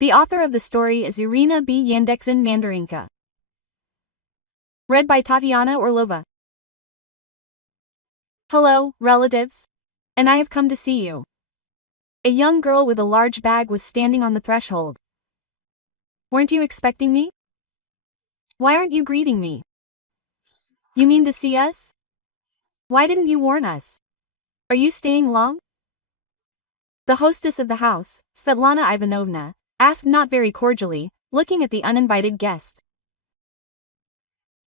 The author of the story is Irina B. Yandexin Mandarinka. Read by Tatiana Orlova. Hello, relatives. And I have come to see you. A young girl with a large bag was standing on the threshold. Weren't you expecting me? Why aren't you greeting me? You mean to see us? Why didn't you warn us? Are you staying long? The hostess of the house, Svetlana Ivanovna, asked not very cordially, looking at the uninvited guest.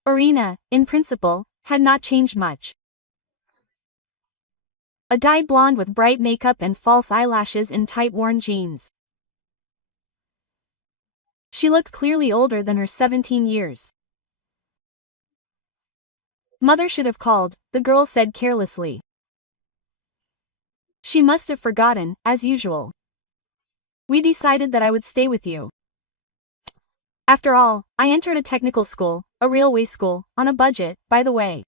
Irina, in principle, had not changed much. A dyed blonde with bright makeup and false eyelashes in tight-worn jeans. She looked clearly older than her 17 years. Mother should have called, the girl said carelessly. She must have forgotten, as usual. We decided that I would stay with you. After all, I entered a technical school, a railway school, on a budget, by the way.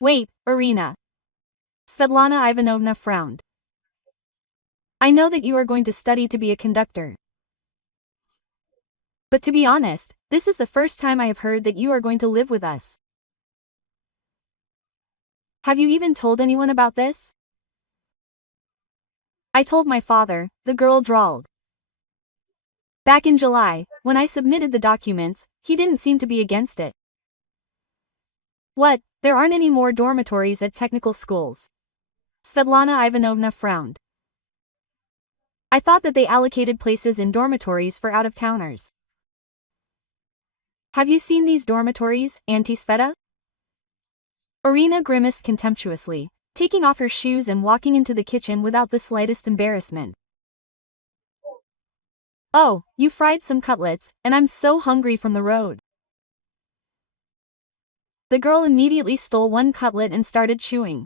Wait, Irina. Svetlana Ivanovna frowned. I know that you are going to study to be a conductor. But to be honest, this is the first time I have heard that you are going to live with us. Have you even told anyone about this? I told my father, the girl drawled. Back in July, when I submitted the documents, he didn't seem to be against it. What, there aren't any more dormitories at technical schools? Svetlana Ivanovna frowned. I thought that they allocated places in dormitories for out-of-towners. Have you seen these dormitories, Auntie Sveta? Irina grimaced contemptuously, taking off her shoes and walking into the kitchen without the slightest embarrassment. Oh, you fried some cutlets, and I'm so hungry from the road. The girl immediately stole one cutlet and started chewing.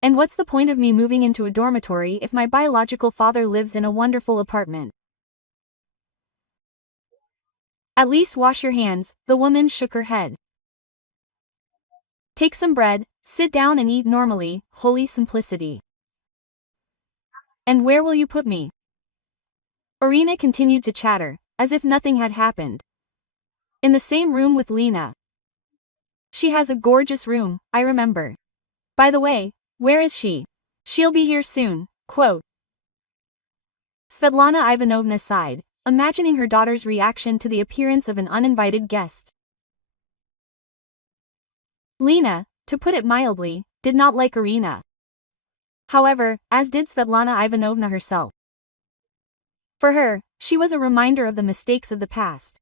And what's the point of me moving into a dormitory if my biological father lives in a wonderful apartment? At least wash your hands, the woman shook her head. Take some bread, sit down and eat normally, holy simplicity. And where will you put me? Irina continued to chatter, as if nothing had happened. In the same room with Lena. She has a gorgeous room, I remember. By the way, where is she? She'll be here soon, quote. Svetlana Ivanovna sighed, imagining her daughter's reaction to the appearance of an uninvited guest. Lena, to put it mildly, did not like Irina. However, as did Svetlana Ivanovna herself. For her, she was a reminder of the mistakes of the past.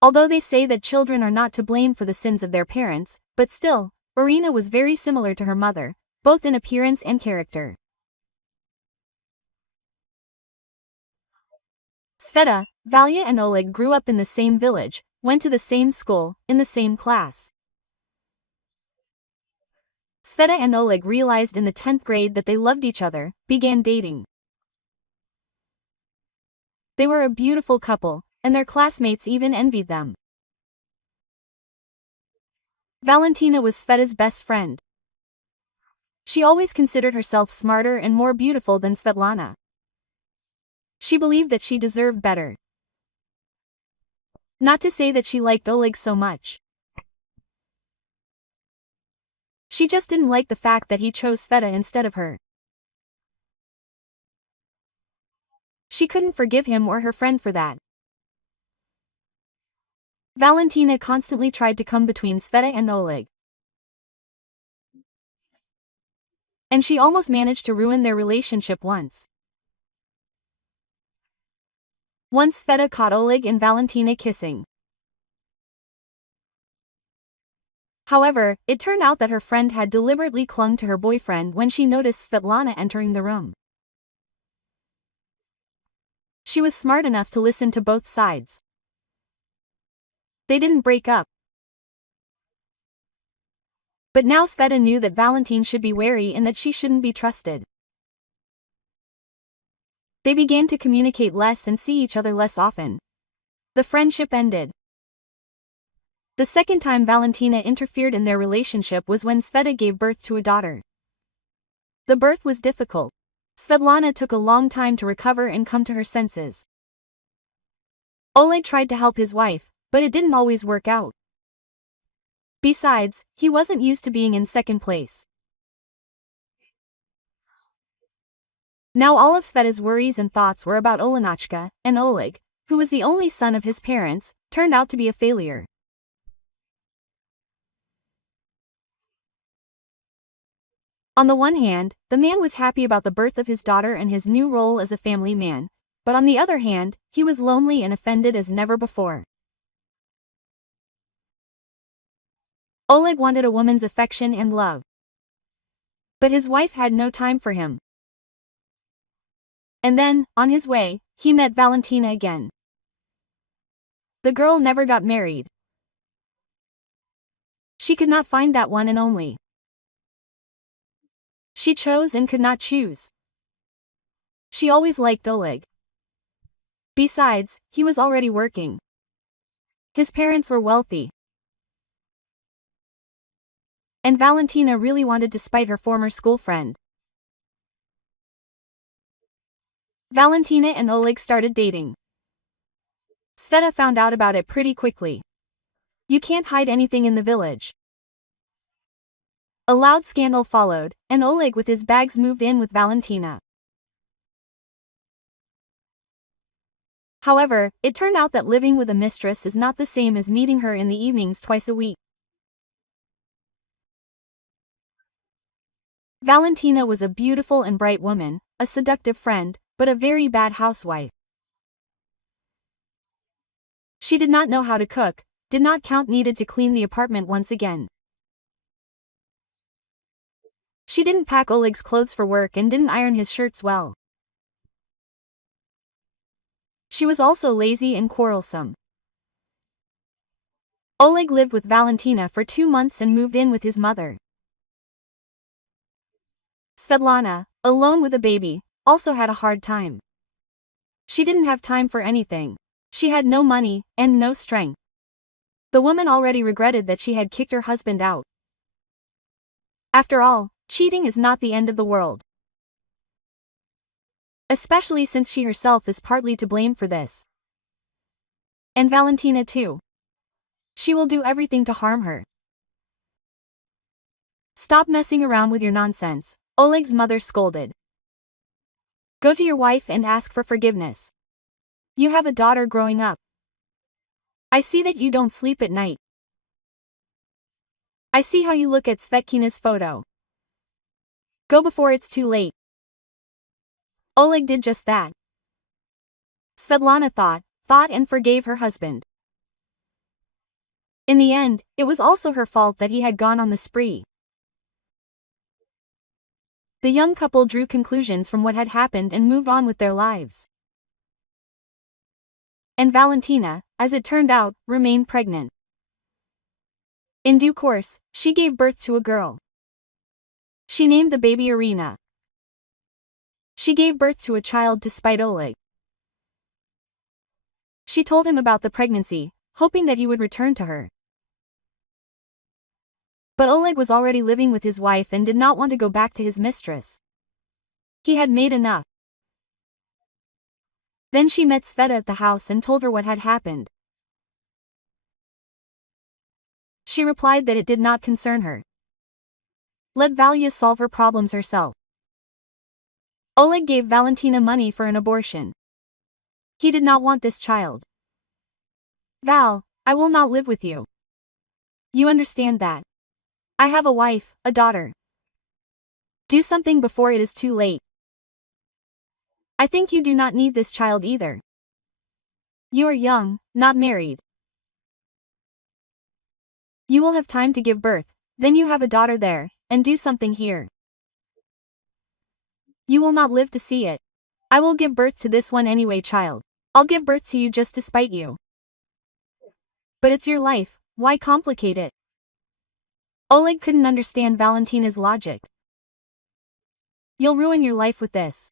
Although they say that children are not to blame for the sins of their parents, but still, Irina was very similar to her mother, both in appearance and character. Sveta, Valya and Oleg grew up in the same village, went to the same school, in the same class. Sveta and Oleg realized in the 10th grade that they loved each other, began dating. They were a beautiful couple, and their classmates even envied them. Valentina was Sveta's best friend. She always considered herself smarter and more beautiful than Svetlana. She believed that she deserved better. Not to say that she liked Oleg so much. She just didn't like the fact that he chose Sveta instead of her. She couldn't forgive him or her friend for that. Valentina constantly tried to come between Sveta and Oleg. And she almost managed to ruin their relationship once. Once Sveta caught Oleg and Valentina kissing. However, it turned out that her friend had deliberately clung to her boyfriend when she noticed Svetlana entering the room. She was smart enough to listen to both sides. They didn't break up. But now Sveta knew that Valentine should be wary and that she shouldn't be trusted. They began to communicate less and see each other less often. The friendship ended. The second time Valentina interfered in their relationship was when Sveta gave birth to a daughter. The birth was difficult. Svetlana took a long time to recover and come to her senses. Oleg tried to help his wife, but it didn't always work out. Besides, he wasn't used to being in second place. Now all of Sveta's worries and thoughts were about Olenachka, and Oleg, who was the only son of his parents, turned out to be a failure. On the one hand, the man was happy about the birth of his daughter and his new role as a family man, but on the other hand, he was lonely and offended as never before. Oleg wanted a woman's affection and love. But his wife had no time for him. And then, on his way, he met Valentina again. The girl never got married. She could not find that one and only. She chose and could not choose. She always liked Oleg. Besides, he was already working. His parents were wealthy. And Valentina really wanted to spite her former school friend. Valentina and Oleg started dating. Sveta found out about it pretty quickly. You can't hide anything in the village. A loud scandal followed, and Oleg with his bags moved in with Valentina. However, it turned out that living with a mistress is not the same as meeting her in the evenings twice a week. Valentina was a beautiful and bright woman, a seductive friend, but a very bad housewife. She did not know how to cook, did not count needed to clean the apartment once again. She didn't pack Oleg's clothes for work and didn't iron his shirts well. She was also lazy and quarrelsome. Oleg lived with Valentina for 2 months and moved in with his mother. Svetlana, alone with a baby, also had a hard time. She didn't have time for anything. She had no money, and no strength. The woman already regretted that she had kicked her husband out. After all, cheating is not the end of the world. Especially since she herself is partly to blame for this. And Valentina too. She will do everything to harm her. Stop messing around with your nonsense, Oleg's mother scolded. Go to your wife and ask for forgiveness. You have a daughter growing up. I see that you don't sleep at night. I see how you look at Svetkina's photo. Go before it's too late. Oleg did just that. Svetlana thought and forgave her husband. In the end, it was also her fault that he had gone on the spree. The young couple drew conclusions from what had happened and moved on with their lives. And Valentina, as it turned out, remained pregnant. In due course, she gave birth to a girl. She named the baby Irina. She gave birth to a child despite Oleg. She told him about the pregnancy, hoping that he would return to her. But Oleg was already living with his wife and did not want to go back to his mistress. He had made enough. Then she met Sveta at the house and told her what had happened. She replied that it did not concern her. Let Valia solve her problems herself. Oleg gave Valentina money for an abortion. He did not want this child. Val, I will not live with you. You understand that. I have a wife, a daughter. Do something before it is too late. I think you do not need this child either. You are young, not married. You will have time to give birth, then you have a daughter there, and do something here. You will not live to see it. I will give birth to this one anyway, child. I'll give birth to you just to spite you. But it's your life, why complicate it? Oleg couldn't understand Valentina's logic. You'll ruin your life with this.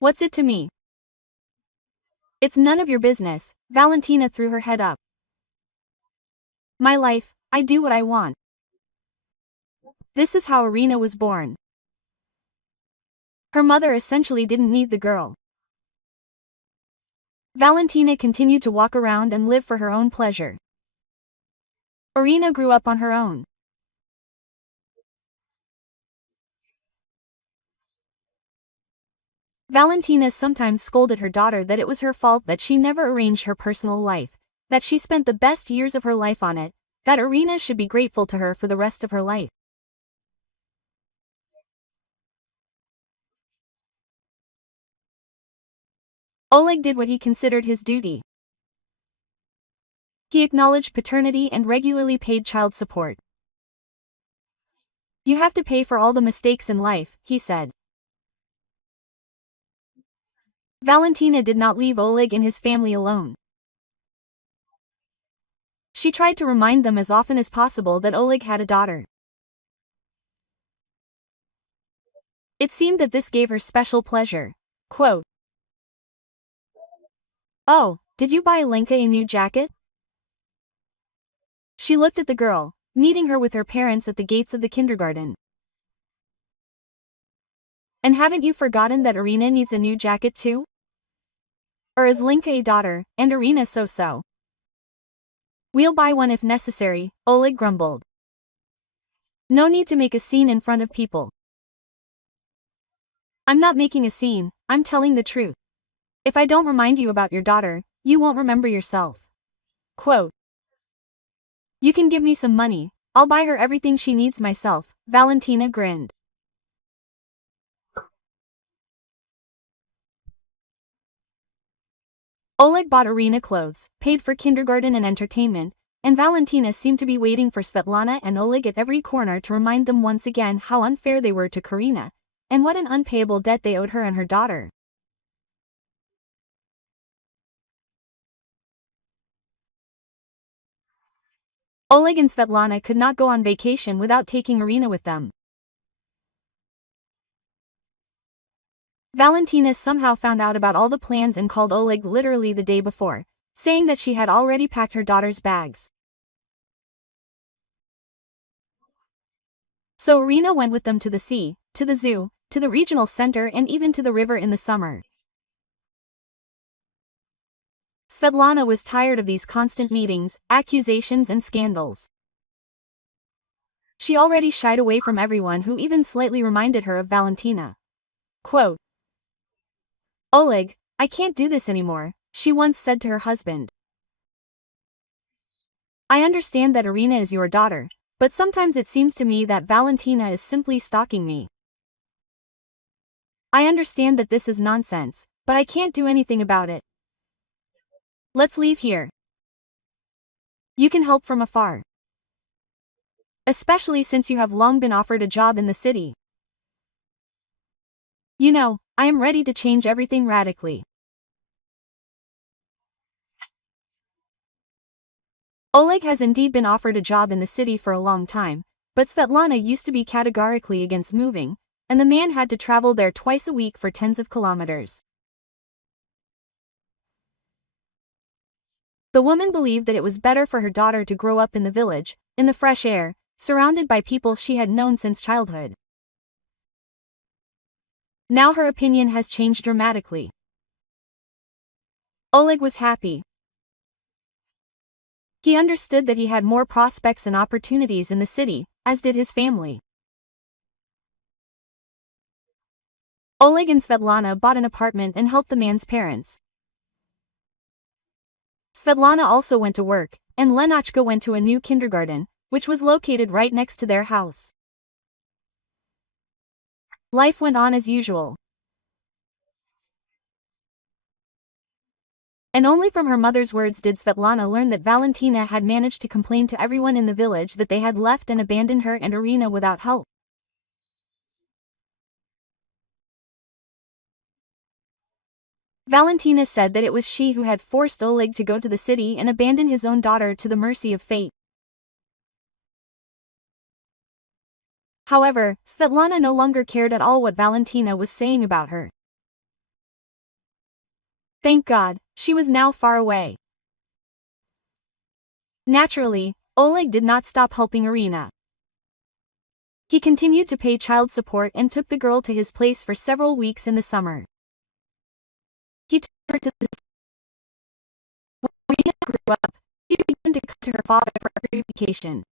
What's it to me? It's none of your business, Valentina threw her head up. My life, I do what I want. This is how Irina was born. Her mother essentially didn't need the girl. Valentina continued to walk around and live for her own pleasure. Irina grew up on her own. Valentina sometimes scolded her daughter that it was her fault that she never arranged her personal life, that she spent the best years of her life on it, that Irina should be grateful to her for the rest of her life. Oleg did what he considered his duty. He acknowledged paternity and regularly paid child support. You have to pay for all the mistakes in life, he said. Valentina did not leave Oleg and his family alone. She tried to remind them as often as possible that Oleg had a daughter. It seemed that this gave her special pleasure. Quote, "Oh, did you buy Lenka a new jacket?" She looked at the girl, meeting her with her parents at the gates of the kindergarten. "And haven't you forgotten that Irina needs a new jacket too? Or is Lenka a daughter, and Irina so-so?" "We'll buy one if necessary," Oleg grumbled. "No need to make a scene in front of people." "I'm not making a scene, I'm telling the truth. If I don't remind you about your daughter, you won't remember yourself." Quote, "You can give me some money, I'll buy her everything she needs myself," Valentina grinned. Oleg bought Irina clothes, paid for kindergarten and entertainment, and Valentina seemed to be waiting for Svetlana and Oleg at every corner to remind them once again how unfair they were to Karina, and what an unpayable debt they owed her and her daughter. Oleg and Svetlana could not go on vacation without taking Irina with them. Valentina somehow found out about all the plans and called Oleg literally the day before, saying that she had already packed her daughter's bags. So Irina went with them to the sea, to the zoo, to the regional center and even to the river in the summer. Svetlana was tired of these constant meetings, accusations and scandals. She already shied away from everyone who even slightly reminded her of Valentina. Quote, "Oleg, I can't do this anymore," she once said to her husband. "I understand that Irina is your daughter, but sometimes it seems to me that Valentina is simply stalking me. I understand that this is nonsense, but I can't do anything about it. Let's leave here. You can help from afar. Especially since you have long been offered a job in the city. You know, I am ready to change everything radically." Oleg has indeed been offered a job in the city for a long time, but Svetlana used to be categorically against moving, and the man had to travel there twice a week for tens of kilometers. The woman believed that it was better for her daughter to grow up in the village, in the fresh air, surrounded by people she had known since childhood. Now her opinion has changed dramatically. Oleg was happy. He understood that he had more prospects and opportunities in the city, as did his family. Oleg and Svetlana bought an apartment and helped the man's parents. Svetlana also went to work, and Lenachka went to a new kindergarten, which was located right next to their house. Life went on as usual. And only from her mother's words did Svetlana learn that Valentina had managed to complain to everyone in the village that they had left and abandoned her and Irina without help. Valentina said that it was she who had forced Oleg to go to the city and abandon his own daughter to the mercy of fate. However, Svetlana no longer cared at all what Valentina was saying about her. Thank God, she was now far away. Naturally, Oleg did not stop helping Irina. He continued to pay child support and took the girl to his place for several weeks in the summer. He took her to the When Rena grew up, she began to come to her father for every vacation.